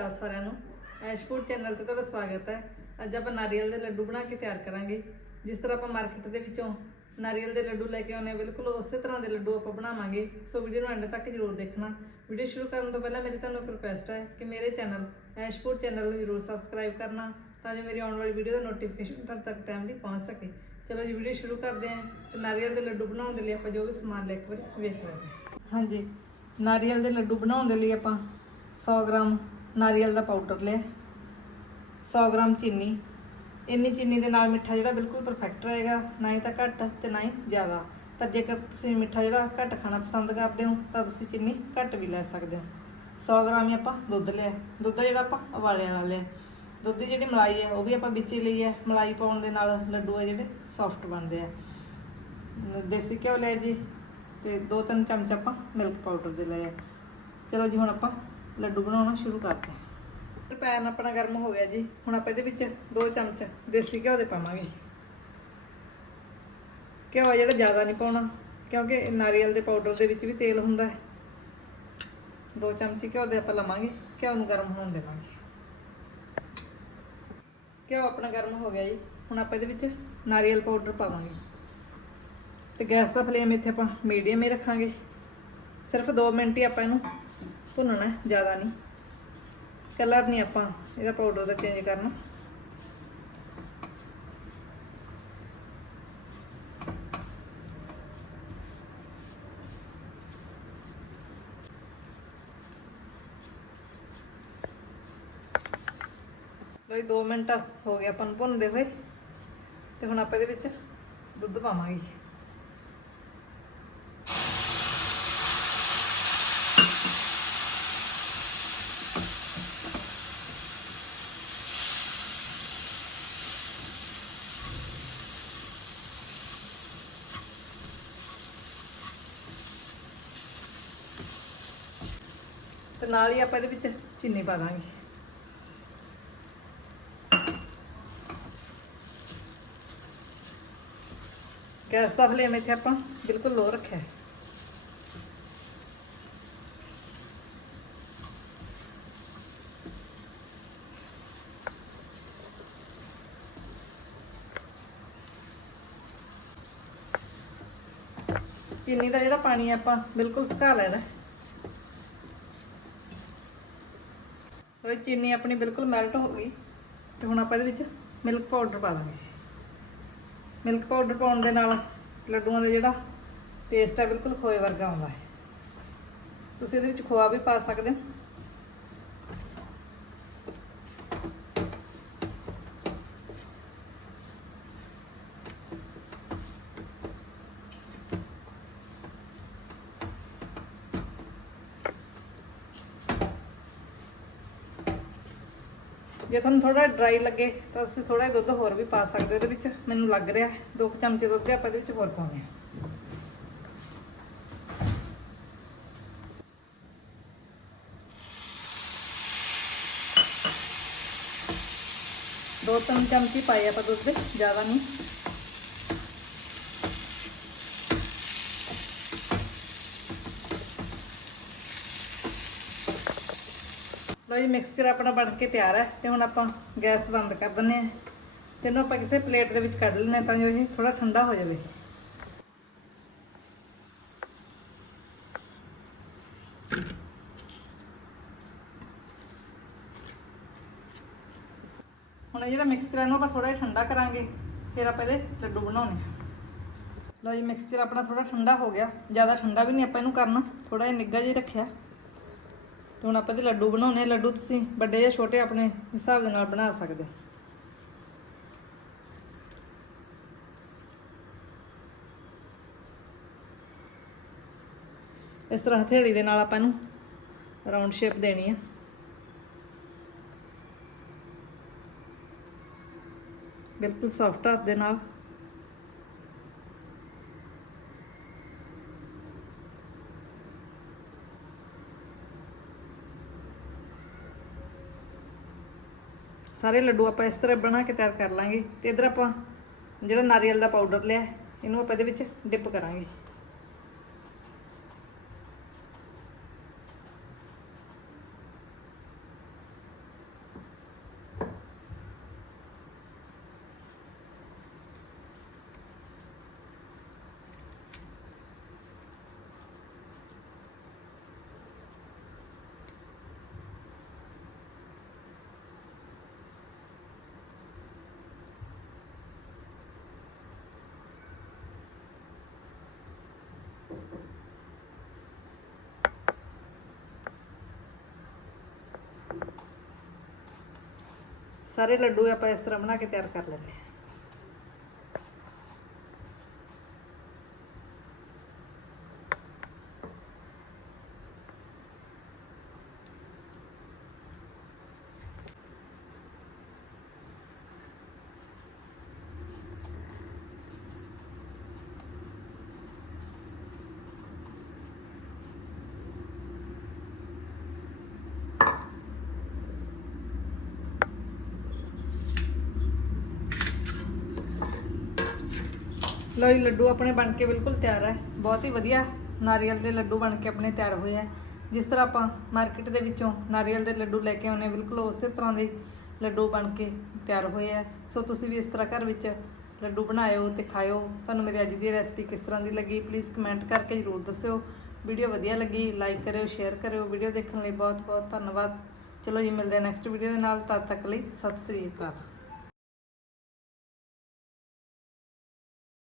ਅਕਾਲ ਸਾਰਿਆਂ ਨੂੰ। ਐਸ਼ਪੂਰ ਚੈਨਲ ਤੇ ਤੁਹਾਡਾ ਸਵਾਗਤ ਹੈ। ਅੱਜ ਆਪਾਂ ਨਾਰੀਅਲ ਦੇ ਲੱਡੂ ਬਣਾ ਕੇ ਤਿਆਰ ਕਰਾਂਗੇ। ਜਿਸ ਤਰ੍ਹਾਂ ਆਪਾਂ ਮਾਰਕੀਟ ਦੇ ਵਿੱਚੋਂ ਨਾਰੀਅਲ ਦੇ ਲੱਡੂ ਲੈ ਕੇ ਆਉਨੇ ਬਿਲਕੁਲ ਉਸੇ ਤਰ੍ਹਾਂ ਦੇ ਲੱਡੂ ਆਪਾਂ ਬਣਾਵਾਂਗੇ। ਸੋ ਵੀਡੀਓ ਨੂੰ ਐਂਡ ਤੱਕ ਜ਼ਰੂਰ ਦੇਖਣਾ। ਵੀਡੀਓ ਸ਼ੁਰੂ ਕਰਨ ਤੋਂ ਪਹਿਲਾਂ ਮੇਰੀ ਤੁਹਾਨੂੰ ਇੱਕ ਰਿਕੁਐਸਟ ਹੈ ਕਿ ਮੇਰੇ ਚੈਨਲ ਐਸ਼ਪੂਰ ਚੈਨਲ ਨੂੰ ਜ਼ਰੂਰ ਸਬਸਕ੍ਰਾਈਬ ਕਰਨਾ, ਤਾਂ ਜੋ ਮੇਰੀ ਆਉਣ ਵਾਲੀ ਵੀਡੀਓ ਦਾ ਨੋਟੀਫਿਕੇਸ਼ਨ ਤੁਹਾਡੇ ਤੱਕ ਟਾਈਮ ਟਾਈਮਲੀ ਪਹੁੰਚ ਸਕੇ। ਚਲੋ ਜੀ ਵੀਡੀਓ ਸ਼ੁਰੂ ਕਰਦੇ ਹਾਂ। ਤੇ ਨਾਰੀਅਲ ਦੇ ਲੱਡੂ ਬਣਾਉਣ ਦੇ ਲਈ ਆਪਾਂ ਜੋ ਵੀ ਸਮਾਨ ਲੈ ਕੇ ਵੇਖ ਲੈਂਦੇ ਹਾਂ। ਹਾਂਜੀ, ਨਾਰੀਅਲ ਦੇ ਲੱਡੂ ਬਣਾਉਣ ਦੇ ਲਈ ਆਪਾਂ 100 ਗ੍ਰਾਮ ਨਾਰੀਅਲ ਦਾ ਪਾਊਡਰ ਲਿਆ। 100 ਗ੍ਰਾਮ ਚੀਨੀ। ਇੰਨੀ ਚੀਨੀ ਦੇ ਨਾਲ ਮਿੱਠਾ ਜਿਹੜਾ ਬਿਲਕੁਲ ਪਰਫੈਕਟ ਰਹੇਗਾ। ਨਾ ਹੀ ਤਾਂ ਘੱਟ ਤੇ ਨਾ ਹੀ ਜ਼ਿਆਦਾ। ਪਰ ਜੇਕਰ ਤੁਸੀਂ ਮਿੱਠਾ ਜਿਹੜਾ ਘੱਟ ਖਾਣਾ ਪਸੰਦ ਕਰਦੇ ਹੋ, ਤਾਂ ਤੁਸੀਂ ਚੀਨੀ ਘੱਟ ਵੀ ਲੈ ਸਕਦੇ ਹੋ। 100 ਗ੍ਰਾਮ ਹੀ ਆਪਾਂ ਦੁੱਧ ਲਿਆ। ਦੁੱਧ ਜਿਹੜਾ ਆਪਾਂ ਉਬਾਲਿਆ ਨਾਲ ਲਿਆ। ਦੁੱਧ ਦੀ ਜਿਹੜੀ ਮਲਾਈ ਹੈ, ਉਹ ਵੀ ਆਪਾਂ ਵਿੱਚ ਹੀ ਲਈ ਹੈ। ਮਲਾਈ ਪਾਉਣ ਦੇ ਨਾਲ ਲੱਡੂ ਆ ਜਿਹੜੇ ਸੌਫਟ ਬਣਦੇ ਆ। ਦੇਸੀ ਘਿਓ ਲਿਆ ਜੀ ਤੇ ਦੋ ਤਿੰਨ ਚਮਚ ਆਪਾਂ ਮਿਲਕ ਪਾਊਡਰ ਦੇ ਲਏ ਆ। ਚਲੋ ਜੀ, ਹੁਣ ਆਪਾਂ ਲੱਡੂ ਬਣਾਉਣਾ ਸ਼ੁਰੂ ਕਰਦੇ ਹਾਂ ਪੈਨ ਆਪਣਾ ਗਰਮ ਹੋ ਗਿਆ ਜੀ। ਹੁਣ ਆਪਾਂ ਇਹਦੇ ਵਿੱਚ ਦੋ ਚਮਚ ਦੇਸੀ ਘਿਓ ਦੇ ਪਾਵਾਂਗੇ। ਘਿਓ ਜਿਹੜਾ ਜ਼ਿਆਦਾ ਨਹੀਂ ਪਾਉਣਾ, ਕਿਉਂਕਿ ਨਾਰੀਅਲ ਦੇ ਪਾਊਡਰ ਦੇ ਵਿੱਚ ਵੀ ਤੇਲ ਹੁੰਦਾ ਹੈ। ਦੋ ਚਮਚ ਘਿਓ ਦੇ ਆਪਾਂ ਲਵਾਂਗੇ, ਘਿਓ ਨੂੰ ਗਰਮ ਹੋਣ ਦੇਵਾਂਗੇ। ਘਿਓ ਆਪਣਾ ਗਰਮ ਹੋ ਗਿਆ ਜੀ। ਹੁਣ ਆਪਾਂ ਇਹਦੇ ਵਿੱਚ ਨਾਰੀਅਲ ਪਾਊਡਰ ਪਾਵਾਂਗੇ। ਤੇ ਗੈਸ ਦਾ ਫਲੇਮ ਇੱਥੇ ਆਪਾਂ ਮੀਡੀਅਮ ਹੀ ਰੱਖਾਂਗੇ। ਸਿਰਫ 2 ਮਿੰਟ ਹੀ ਆਪਾਂ ਇਹਨੂੰ ਭੁੰਨਣਾ ਜ਼ਿਆਦਾ ਨਹੀਂ। ਕਲਰ ਨਹੀਂ ਆਪਾਂ ਇਹਦਾ ਪਾਊਡਰ ਦਾ ਚੇਂਜ ਕਰਨਾ। ਲਈ 2 ਮਿੰਟ ਹੋ ਗਏ ਆਪਾਂ ਨੂੰ ਭੁੰਨਦੇ ਹੋਏ। ਤੇ ਹੁਣ ਆਪਾਂ ਇਹਦੇ ਵਿੱਚ ਦੁੱਧ ਪਾਵਾਂਗੇ। ਤੇ ਨਾਲ ਹੀ ਆਪਾਂ ਇਹਦੇ ਵਿੱਚ ਚੀਨੀ ਪਾ ਦਾਂਗੇ। ਗੈਸ ਦਾ ਫਲੇਮ ਇੱਥੇ ਆਪਾਂ ਬਿਲਕੁਲ ਲੋ ਰੱਖਿਆ ਚੀਨੀ ਦਾ ਜਿਹੜਾ ਪਾਣੀ ਹੈ ਆਪਾਂ ਬਿਲਕੁਲ ਸੁਕਾ ਲੈਣਾ ਉਹ ਚੀਨੀ ਆਪਣੀ ਬਿਲਕੁਲ ਮੈਲਟ ਹੋ ਗਈ ਤੇ ਹੁਣ ਆਪਾਂ ਇਹਦੇ ਵਿੱਚ ਮਿਲਕ ਪਾਊਡਰ ਪਾ ਦਾਂਗੇ। ਮਿਲਕ ਪਾਊਡਰ ਪਾਉਣ ਦੇ ਨਾਲ ਲੱਡੂਆਂ ਦਾ ਜਿਹੜਾ ਟੇਸਟ ਹੈ ਬਿਲਕੁਲ ਖੋਏ ਵਰਗਾ ਆਉਂਦਾ ਹੈ। ਤੁਸੀਂ ਇਹਦੇ ਵਿੱਚ ਖੋਆ ਵੀ ਪਾ ਸਕਦੇ ਹੋ। ਜੇ ਤੁਹਾਨੂੰ ਥੋੜਾ ਡਰਾਈ ਲੱਗੇ ਤਾਂ ਤੁਸੀਂ ਥੋੜਾ ਜਿਹਾ ਦੁੱਧ ਹੋਰ ਵੀ ਪਾ ਸਕਦੇ ਹੋ। ਇਹਦੇ ਵਿੱਚ ਮੈਨੂੰ ਲੱਗ ਰਿਹਾ ਹੈ। ਦੋ ਕੁ ਚਮਚੇ ਦੁੱਧ ਦੇ ਆਪਾਂ ਇਹਦੇ ਵਿੱਚ ਹੋਰ ਪਾਉਣੇ ਆ ਦੋ ਤਿੰਨ ਚਮਚੀ ਪਾਏ ਆਪਾਂ ਦੁੱਧ ਜ਼ਿਆਦਾ ਨਹੀਂ। ਲਓ ਜੀ ਮਿਕਸਚਰ ਆਪਣਾ ਬਣ ਕੇ ਤਿਆਰ ਹੈ ਤੇ ਹੁਣ ਆਪਾਂ ਗੈਸ ਬੰਦ ਕਰ ਦਿੰਨੇ ਆ ਤੇ ਇਹਨੂੰ ਆਪਾਂ ਕਿਸੇ ਪਲੇਟ ਦੇ ਵਿੱਚ ਕੱਢ ਲੈਣਾ ਤਾਂ ਜੋ ਇਹ ਥੋੜਾ ਠੰਡਾ ਹੋ ਜਾਵੇ। ਹੁਣ ਇਹ ਜਿਹੜਾ ਮਿਕਸਚਰ ਹੈ ਇਹਨੂੰ ਆਪਾਂ ਥੋੜਾ ਜਿਹਾ ਠੰਡਾ ਕਰਾਂਗੇ, ਫਿਰ ਆਪਾਂ ਇਹਦੇ ਲੱਡੂ ਬਣਾਉਣੇ ਆ ਲਓ ਜੀ ਮਿਕਸਚਰ ਆਪਣਾ ਥੋੜਾ ਠੰਡਾ ਹੋ ਗਿਆ। ਜ਼ਿਆਦਾ ਠੰਡਾ ਵੀ ਨਹੀਂ ਆਪਾਂ ਇਹਨੂੰ ਕਰਨਾ ਥੋੜਾ ਜਿਹਾ ਨਿੱਘਾ ਜਿਹਾ ਰੱਖਿਆ। ਤੇ ਹੁਣ ਆਪਾਂ ਇਹਦੇ ਲੱਡੂ ਬਣਾਉਣੇ ਲੱਡੂ ਤੁਸੀਂ ਵੱਡੇ ਜਾਂ ਛੋਟੇ ਆਪਣੇ ਹਿਸਾਬ ਦੇ ਨਾਲ ਬਣਾ ਸਕਦੇ। ਇਸ ਤਰ੍ਹਾਂ ਹਥੇਲੀ ਦੇ ਨਾਲ ਆਪਾਂ ਇਹਨੂੰ ਰਾਉਂਡ ਸ਼ੇਪ ਦੇਣੀ ਹੈ ਬਿਲਕੁਲ ਸੌਫਟ ਹੱਥ ਦੇ ਨਾਲ। ਸਾਰੇ ਲੱਡੂ ਆਪਾਂ ਇਸ ਤਰ੍ਹਾਂ ਬਣਾ ਕੇ ਤਿਆਰ ਕਰ ਲਾਂਗੇ ਤੇ ਇਧਰ ਆਪਾਂ ਜਿਹੜਾ ਨਾਰੀਅਲ ਦਾ ਪਾਊਡਰ ਲਿਆ, ਇਹਨੂੰ ਆਪਾਂ ਇਹਦੇ ਵਿੱਚ ਡਿਪ ਕਰਾਂਗੇ। ਸਾਰੇ ਲੱਡੂ ਆਪਾਂ ਇਸ ਤਰ੍ਹਾਂ ਬਣਾ ਕੇ ਤਿਆਰ ਕਰ ਲੈਂਦੇ ਹਾਂ। ਲਓ ਜੀ, ਲੱਡੂ ਆਪਣੇ ਬਣ ਕੇ ਬਿਲਕੁਲ ਤਿਆਰ ਹੈ। ਬਹੁਤ ਹੀ ਵਧੀਆ ਨਾਰੀਅਲ ਦੇ ਲੱਡੂ ਬਣ ਕੇ ਆਪਣੇ ਤਿਆਰ ਹੋਏ ਆ ਜਿਸ ਤਰ੍ਹਾਂ ਆਪਾਂ ਮਾਰਕੀਟ ਦੇ ਵਿੱਚੋਂ ਨਾਰੀਅਲ ਦੇ ਲੱਡੂ ਲੈ ਕੇ ਆਉਨੇ ਬਿਲਕੁਲ ਉਸੇ ਤਰ੍ਹਾਂ ਦੇ ਲੱਡੂ ਬਣ ਕੇ ਤਿਆਰ ਹੋਏ ਆ ਸੋ ਤੁਸੀਂ ਵੀ ਇਸ ਤਰ੍ਹਾਂ ਘਰ ਵਿੱਚ ਲੱਡੂ ਬਣਾਇਓ ਤੇ ਖਾਇਓ। ਤੁਹਾਨੂੰ ਮੇਰੀ ਅੱਜ ਦੀ ਰੈਸਪੀ ਕਿਸ ਤਰ੍ਹਾਂ ਦੀ ਲੱਗੀ ਪਲੀਜ਼ ਕਮੈਂਟ ਕਰਕੇ ਜਰੂਰ ਦੱਸਿਓ। ਵੀਡੀਓ ਵਧੀਆ ਲੱਗੀ ਲਾਈਕ ਕਰਿਓ ਸ਼ੇਅਰ ਕਰਿਓ। ਵੀਡੀਓ ਦੇਖਣ ਲਈ ਬਹੁਤ ਬਹੁਤ ਧੰਨਵਾਦ। ਚਲੋ ਜੀ, ਮਿਲਦੇ ਹਾਂ ਨੈਕਸਟ ਵੀਡੀਓ ਦੇ ਨਾਲ। ਤਦ ਤੱਕ ਲਈ ਸਤਿ ਸ੍ਰੀ ਅਕਾਲ।